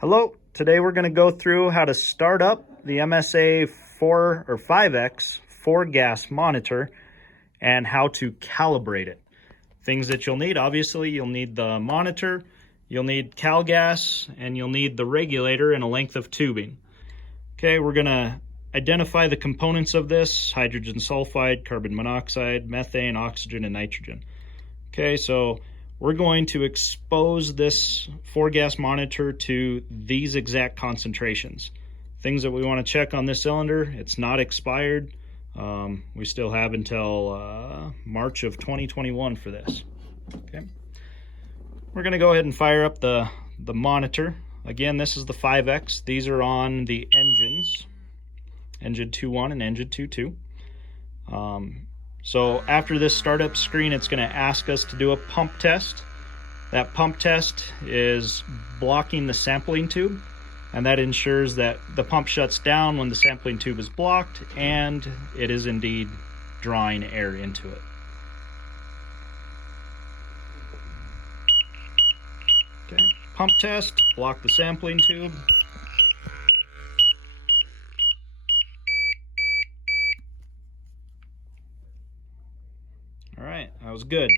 Hello, today we're going to go through how to start up the MSA 4 or 5X 4 gas monitor and how to calibrate it. Things that you'll need, obviously, you'll need the monitor, you'll need cal gas, and you'll need the regulator and a length of tubing. Okay, we're going to identify the components of this: hydrogen sulfide, carbon monoxide, methane, oxygen, and nitrogen. Okay, so we're going to expose this 4 gas monitor to these exact concentrations. Things that we want to check on this cylinder: it's not expired. We still have until March of 2021 for this. Okay, we're going to go ahead and fire up the monitor. Again, this is the 5X. These are on the engines, engine 2.1 and engine 2.2. So after this startup screen, it's going to ask us to do a pump test. That pump test is blocking the sampling tube, and that ensures that the pump shuts down when the sampling tube is blocked and it is indeed drawing air into it. Okay, pump test, block the sampling tube. All right, that was good.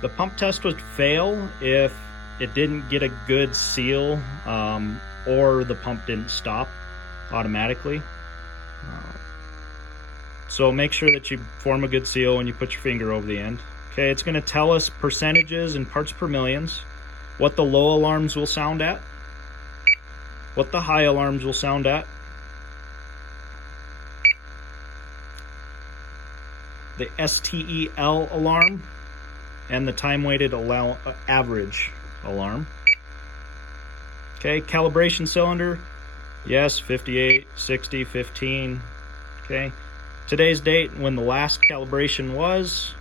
The pump test would fail if it didn't get a good seal or the pump didn't stop automatically. So make sure that you form a good seal when you put your finger over the end. Okay, it's going to tell us percentages and parts per millions, what the low alarms will sound at, what the high alarms will sound at, the STEL alarm, and the time-weighted average alarm. Okay, calibration cylinder, yes, 58, 60, 15. Okay, today's date, when the last calibration was,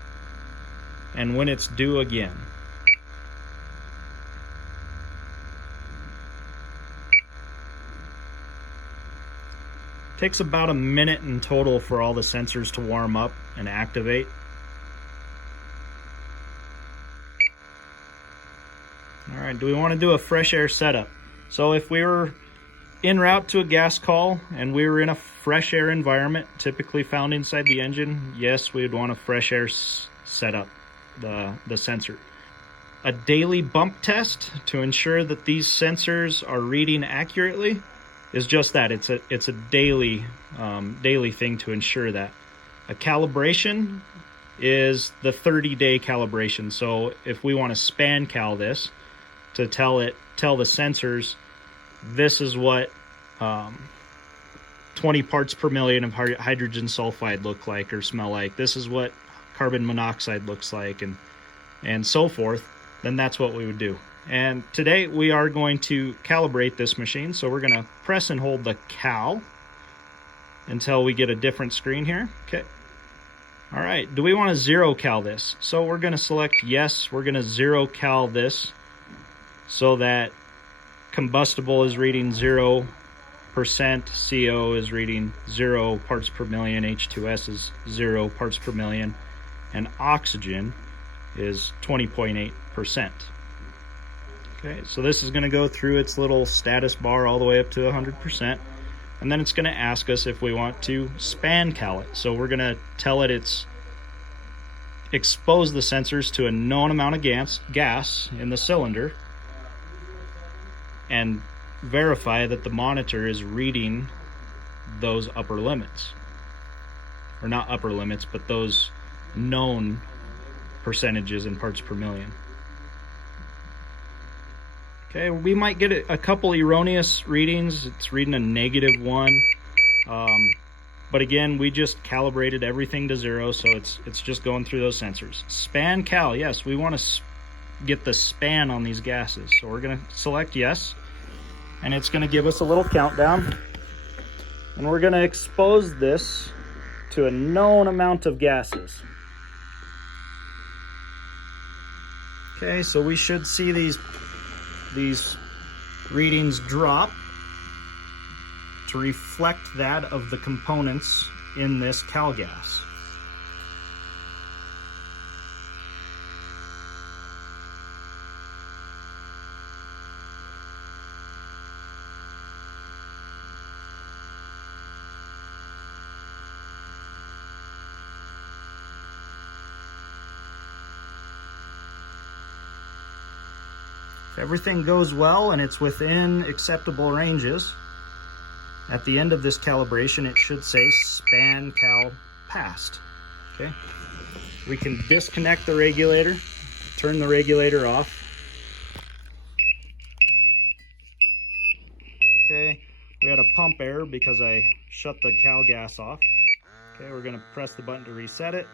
and when it's due again. Takes about a minute in total for all the sensors to warm up and activate. All right, do we want to do a fresh air setup? So if we were en route to a gas call and we were in a fresh air environment, typically found inside the engine, yes, we would want a fresh air setup, the sensor. A daily bump test to ensure that these sensors are reading accurately is just that. It's a daily thing to ensure that. A calibration is the 30-day calibration. So if we want to span cal this to tell the sensors this is what 20 parts per million of hydrogen sulfide look like or smell like, this is what carbon monoxide looks like, and so forth, then that's what we would do. And today we are going to calibrate this machine. So we're going to press and hold the cal until we get a different screen here. Okay. All right. Do we want to zero cal this? So we're going to select yes. We're going to zero cal this so that combustible is reading 0%, CO is reading 0 parts per million, H2S is 0 parts per million, and oxygen is 20.8%. Okay, so this is going to go through its little status bar all the way up to 100%, and then it's going to ask us if we want to span cal it. So we're going to tell it expose the sensors to a known amount of gas in the cylinder and verify that the monitor is reading those upper limits. Or not upper limits, but those known percentages in parts per million. Okay, we might get a couple erroneous readings. It's reading a -1. But again, we just calibrated everything to 0, so it's just going through those sensors. Span cal, yes, we want to get the span on these gases. So we're going to select yes, and it's going to give us a little countdown. And we're going to expose this to a known amount of gases. Okay, so we should see these readings drop to reflect that of the components in this cal gas. everything goes well and it's within acceptable ranges, at the end of this calibration, it should say span cal passed. Okay. We can disconnect the regulator, turn the regulator off. Okay, we had a pump error because I shut the cal gas off. Okay, we're gonna press the button to reset it.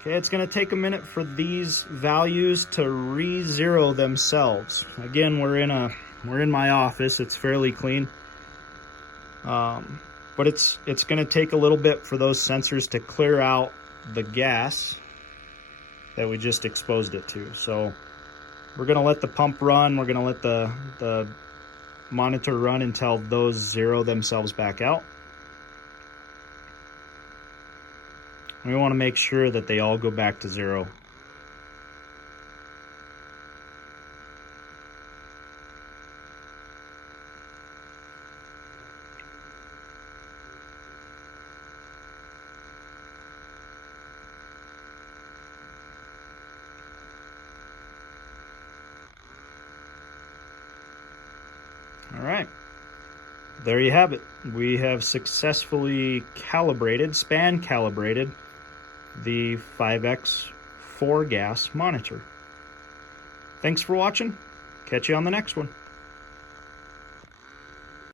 Okay, it's gonna take a minute for these values to re-zero themselves. Again, we're in my office, it's fairly clean. But it's gonna take a little bit for those sensors to clear out the gas that we just exposed it to. So we're gonna let the pump run, we're gonna let the monitor run until those zero themselves back out. We want to make sure that they all go back to zero. All right, there you have it. We have successfully span calibrated the 5X 4 gas monitor. Thanks for watching. Catch you on the next one.